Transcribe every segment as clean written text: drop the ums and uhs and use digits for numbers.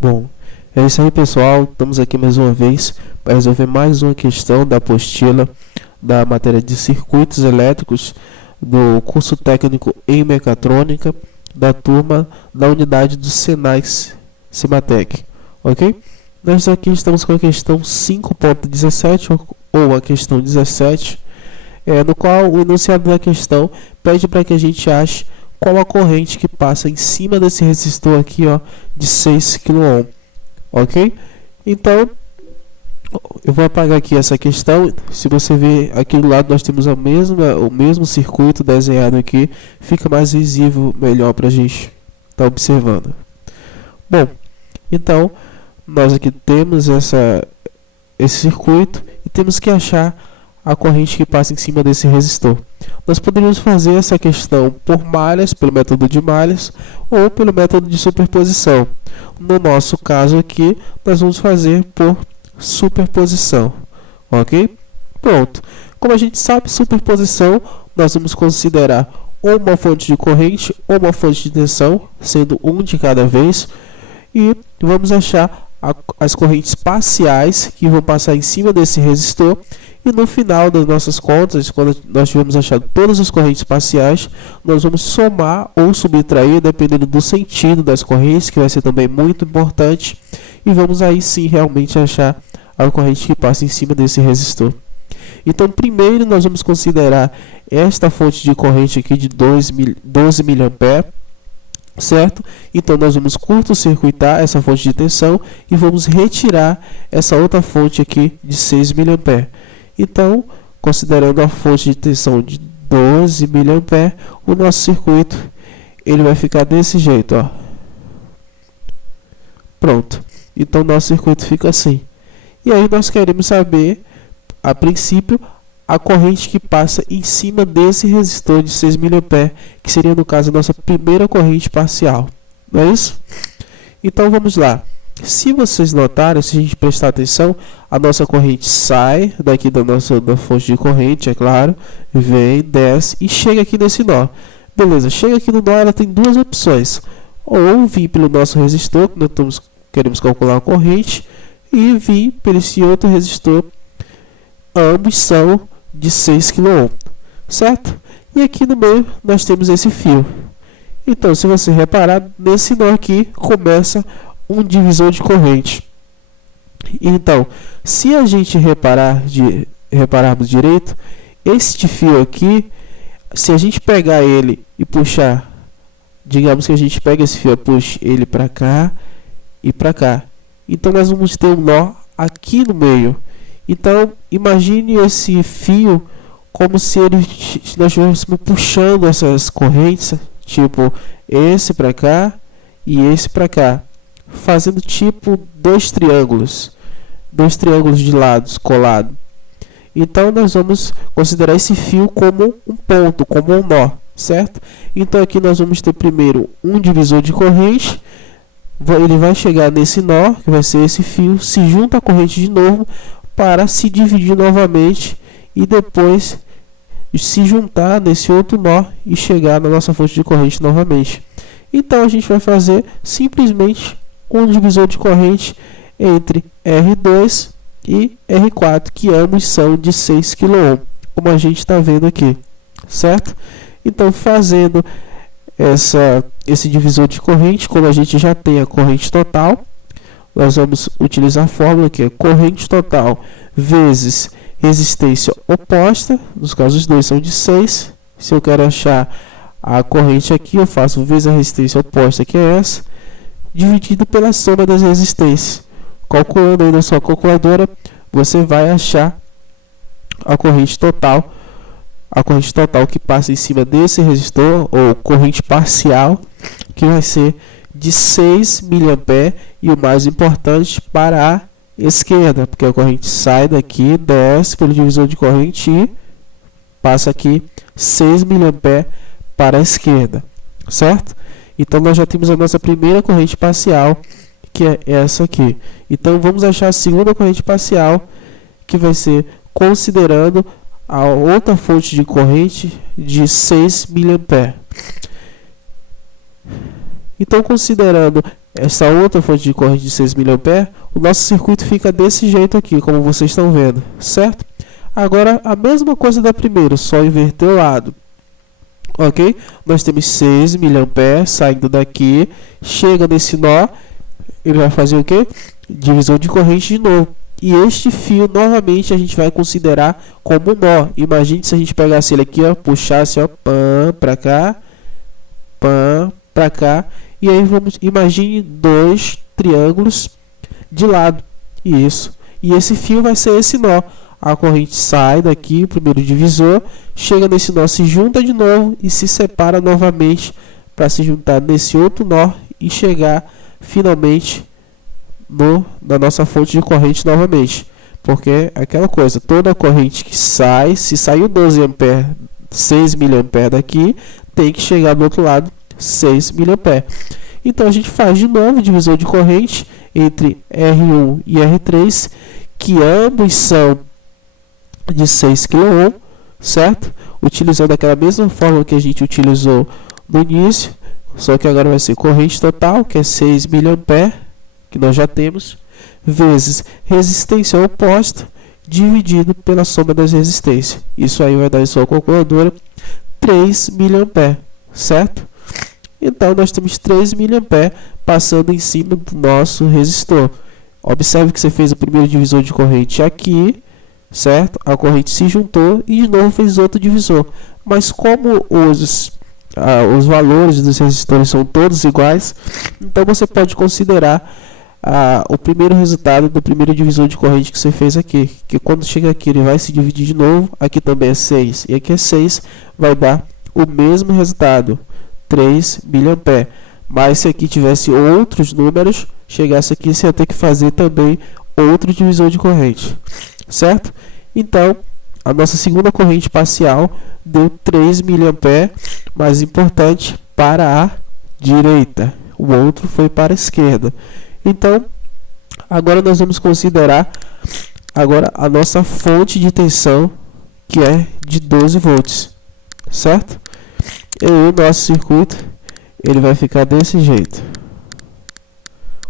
Bom, é isso aí, pessoal. Estamos aqui mais uma vez para resolver mais uma questão da apostila da matéria de circuitos elétricos do curso técnico em mecatrônica da turma da unidade do Senais Cimatec, ok? Nós aqui estamos com a questão 5.17 ou a questão 17, no qual o enunciado da questão pede para que a gente ache qual a corrente que passa em cima desse resistor aqui, ó, de 6 kΩ, ok? Então, eu vou apagar aqui essa questão. Se você ver aqui do lado, nós temos o mesmo circuito desenhado aqui, fica mais visível, melhor para a gente estar observando. Bom, então, nós aqui temos esse circuito e temos que achar a corrente que passa em cima desse resistor. Nós poderíamos fazer essa questão por malhas, pelo método de malhas, ou pelo método de superposição. No nosso caso aqui, nós vamos fazer por superposição, ok? Pronto. Como a gente sabe, superposição, nós vamos considerar ou uma fonte de corrente ou uma fonte de tensão, sendo um de cada vez, e vamos achar as correntes parciais que vão passar em cima desse resistor. E no final das nossas contas, quando nós tivermos achado todas as correntes parciais, nós vamos somar ou subtrair, dependendo do sentido das correntes, que vai ser também muito importante, e vamos aí sim realmente achar a corrente que passa em cima desse resistor. Então, primeiro nós vamos considerar esta fonte de corrente aqui de 12 mA, certo? Então nós vamos curto-circuitar essa fonte de tensão e vamos retirar essa outra fonte aqui de 6 mA. Então, considerando a fonte de tensão de 12 mA, o nosso circuito ele vai ficar desse jeito, ó. Pronto. Então nosso circuito fica assim. E aí nós queremos saber, a princípio, a corrente que passa em cima desse resistor de 6 mA, que seria, no caso, a nossa primeira corrente parcial. Não é isso? Então vamos lá. Se vocês notarem, se a gente prestar atenção, a nossa corrente sai daqui da fonte de corrente, é claro, vem, desce e chega aqui nesse nó. Beleza, chega aqui no nó, ela tem duas opções. Ou vir pelo nosso resistor, que nós queremos calcular a corrente, e vir por esse outro resistor. Ambos são de 6 kΩ, certo? E aqui no meio nós temos esse fio. Então, se você reparar, nesse nó aqui começa um divisor de corrente. Então, se a gente repararmos direito, este fio aqui, se a gente pegar ele e puxar, digamos que a gente pega esse fio e puxa ele para cá e para cá, então nós vamos ter um nó aqui no meio. Então, imagine esse fio como se nós estivéssemos puxando essas correntes, tipo esse para cá e esse para cá, fazendo tipo dois triângulos de lados colados. Então nós vamos considerar esse fio como um ponto, como um nó, certo? Então aqui nós vamos ter primeiro um divisor de corrente, ele vai chegar nesse nó, que vai ser esse fio, se junta a corrente de novo para se dividir novamente e depois se juntar nesse outro nó e chegar na nossa fonte de corrente novamente. Então a gente vai fazer simplesmente um divisor de corrente entre R2 e R4, que ambos são de 6 kΩ, como a gente está vendo aqui, certo? Então, fazendo esse divisor de corrente, como a gente já tem a corrente total, nós vamos utilizar a fórmula que é corrente total vezes resistência oposta. Nos casos, os dois são de 6. Se eu quero achar a corrente aqui, eu faço vezes a resistência oposta, que é essa, dividido pela soma das resistências. Calculando aí na sua calculadora, você vai achar a corrente total que passa em cima desse resistor, ou corrente parcial, que vai ser de 6 mA, e o mais importante, para a esquerda, porque a corrente sai daqui, desce pelo divisor de corrente e passa aqui 6 mA para a esquerda, certo? Então nós já temos a nossa primeira corrente parcial, que é essa aqui. Então vamos achar a segunda corrente parcial, que vai ser considerando a outra fonte de corrente de 6 mA. Então, considerando essa outra fonte de corrente de 6 mA, o nosso circuito fica desse jeito aqui, como vocês estão vendo, certo? Agora, a mesma coisa da primeira, só inverter o lado. Ok? Nós temos 6 mA saindo daqui, chega nesse nó, ele vai fazer o quê? Divisão de corrente de novo. E este fio, novamente, a gente vai considerar como nó. Imagine se a gente pegasse ele aqui, ó, puxasse, ó, pã, pra cá, pã, pra cá. E aí, imagine 2 triângulos de lado. Isso. E esse fio vai ser esse nó. A corrente sai daqui, o primeiro divisor, chega nesse nó, se junta de novo e se separa novamente para se juntar nesse outro nó e chegar finalmente na nossa fonte de corrente novamente. Porque é aquela coisa, toda corrente que sai, se saiu 12 A, 6 mA daqui, tem que chegar do outro lado 6 mA. Então a gente faz de novo divisão de corrente entre R1 e R3, que ambos são de 6 kΩ, certo? Utilizando aquela mesma fórmula que a gente utilizou no início, só que agora vai ser corrente total, que é 6 mA, que nós já temos, vezes resistência oposta, dividido pela soma das resistências. Isso aí vai dar em sua calculadora 3 mA, certo? Então, nós temos 3 mA passando em cima do nosso resistor. Observe que você fez o primeiro divisor de corrente aqui, certo? A corrente se juntou e de novo fez outro divisor. Mas como os valores dos resistores são todos iguais, então você pode considerar o primeiro resultado do primeiro divisor de corrente que você fez aqui, que quando chega aqui ele vai se dividir de novo, aqui também é 6 e aqui é 6, vai dar o mesmo resultado, 3 mA. Mas se aqui tivesse outros números, chegasse aqui, você ia ter que fazer também outro divisor de corrente, certo? Então, a nossa segunda corrente parcial deu 3 mA, mais importante, para a direita. O outro foi para a esquerda. Então, agora nós vamos considerar agora a nossa fonte de tensão, que é de 12 volts, certo? E o nosso circuito, ele vai ficar desse jeito,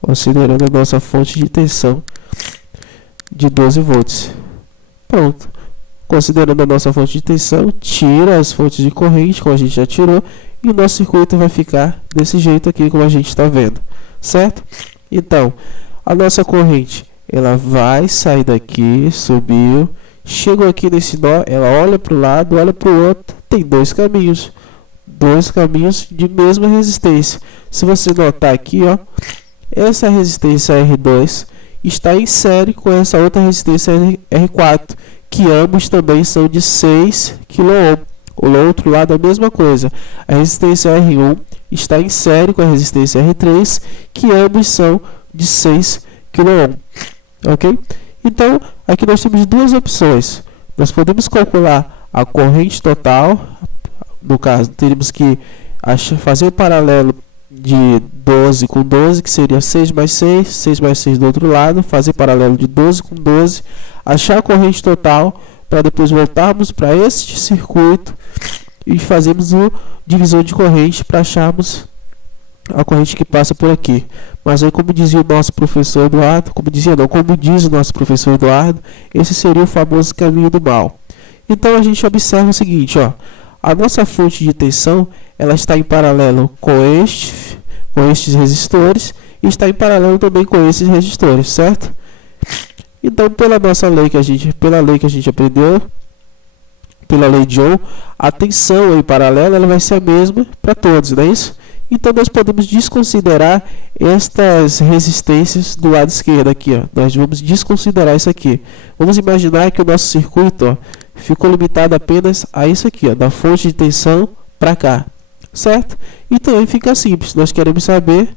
considerando a nossa fonte de tensão de 12 volts. Pronto. Considerando a nossa fonte de tensão, tira as fontes de corrente, como a gente já tirou, e o nosso circuito vai ficar desse jeito aqui, como a gente está vendo, certo? Então, a nossa corrente, ela vai sair daqui, subiu, chegou aqui nesse nó, ela olha para o lado, olha para o outro, tem dois caminhos de mesma resistência. Se você notar aqui, ó, essa resistência R2 está em série com essa outra resistência R4, que ambos também são de 6 kΩ. O outro lado é a mesma coisa. A resistência R1 está em série com a resistência R3, que ambos são de 6 kΩ. Ok? Então, aqui nós temos duas opções. Nós podemos calcular a corrente total. No caso, teríamos que fazer o paralelo de 12 com 12, que seria 6 mais 6, 6 mais 6 do outro lado, fazer paralelo de 12 com 12, achar a corrente total, para depois voltarmos para este circuito e fazermos o divisor de corrente para acharmos a corrente que passa por aqui. Mas aí, como dizia o nosso professor Eduardo, como diz o nosso professor Eduardo, esse seria o famoso caminho do mal. Então a gente observa o seguinte, ó, a nossa fonte de tensão, ela está em paralelo com estes resistores e está em paralelo também com esses resistores, certo? Então, pela lei que a gente aprendeu, pela lei de Ohm, a tensão em paralelo ela vai ser a mesma para todos, não é isso? Então, nós podemos desconsiderar estas resistências do lado esquerdo aqui, ó. Nós vamos desconsiderar isso aqui. Vamos imaginar que o nosso circuito, ó, ficou limitado apenas a isso aqui, ó, da fonte de tensão para cá, certo? E também fica simples, nós queremos saber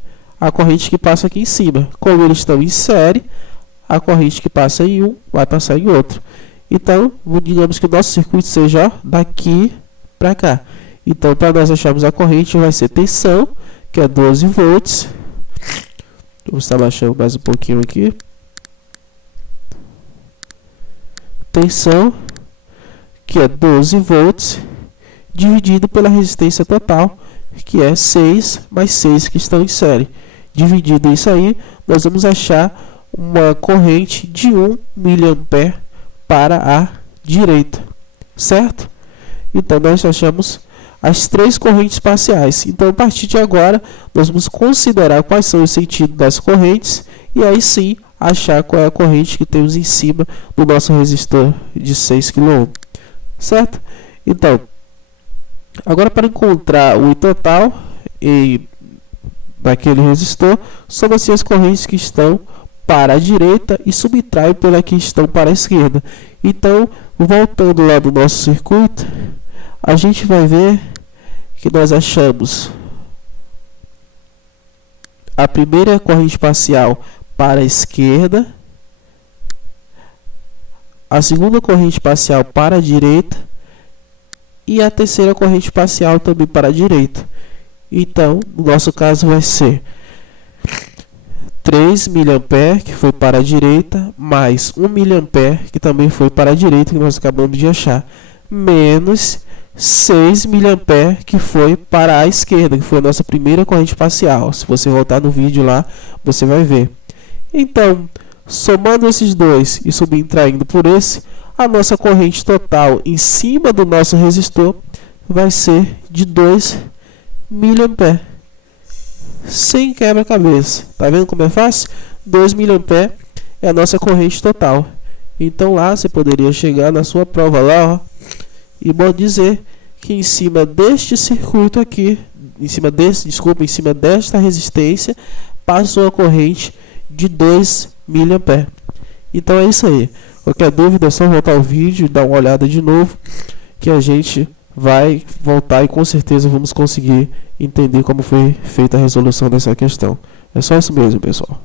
a corrente que passa aqui em cima. Como eles estão em série, a corrente que passa em um vai passar em outro. Então, digamos que o nosso circuito seja, ó, daqui para cá. Então, para nós acharmos a corrente, vai ser tensão, que é 12 volts. Vamos estar baixando mais um pouquinho aqui. Tensão, que é 12 volts, dividido pela resistência total, que é 6 mais 6 que estão em série. Dividido isso aí, nós vamos achar uma corrente de 1 mA para a direita, certo? Então nós achamos as três correntes parciais. Então a partir de agora nós vamos considerar quais são os sentidos das correntes e aí sim achar qual é a corrente que temos em cima do nosso resistor de 6 kΩ, certo? Então, agora para encontrar o I total naquele resistor, soma-se as correntes que estão para a direita e subtrai pela que estão para a esquerda. Então, voltando lá do nosso circuito, a gente vai ver que nós achamos a primeira corrente parcial para a esquerda, a segunda corrente parcial para a direita e a terceira corrente parcial também para a direita. Então, no nosso caso vai ser 3 mA que foi para a direita, mais 1 mA que também foi para a direita, que nós acabamos de achar, menos 6 mA que foi para a esquerda, que foi a nossa primeira corrente parcial. Se você voltar no vídeo lá, você vai ver. Então, somando esses dois e subtraindo por esse, a nossa corrente total em cima do nosso resistor vai ser de 2 mA. Sem quebra-cabeça. Tá vendo como é fácil? 2 mA é a nossa corrente total. Então lá você poderia chegar na sua prova lá, ó, e dizer que em cima deste circuito aqui, em cima desta resistência, passa uma corrente de 2 mA. Então é isso aí. Qualquer dúvida é só voltar ao vídeo e dar uma olhada de novo, que a gente vai voltar e com certeza vamos conseguir entender como foi feita a resolução dessa questão. É só isso mesmo, pessoal.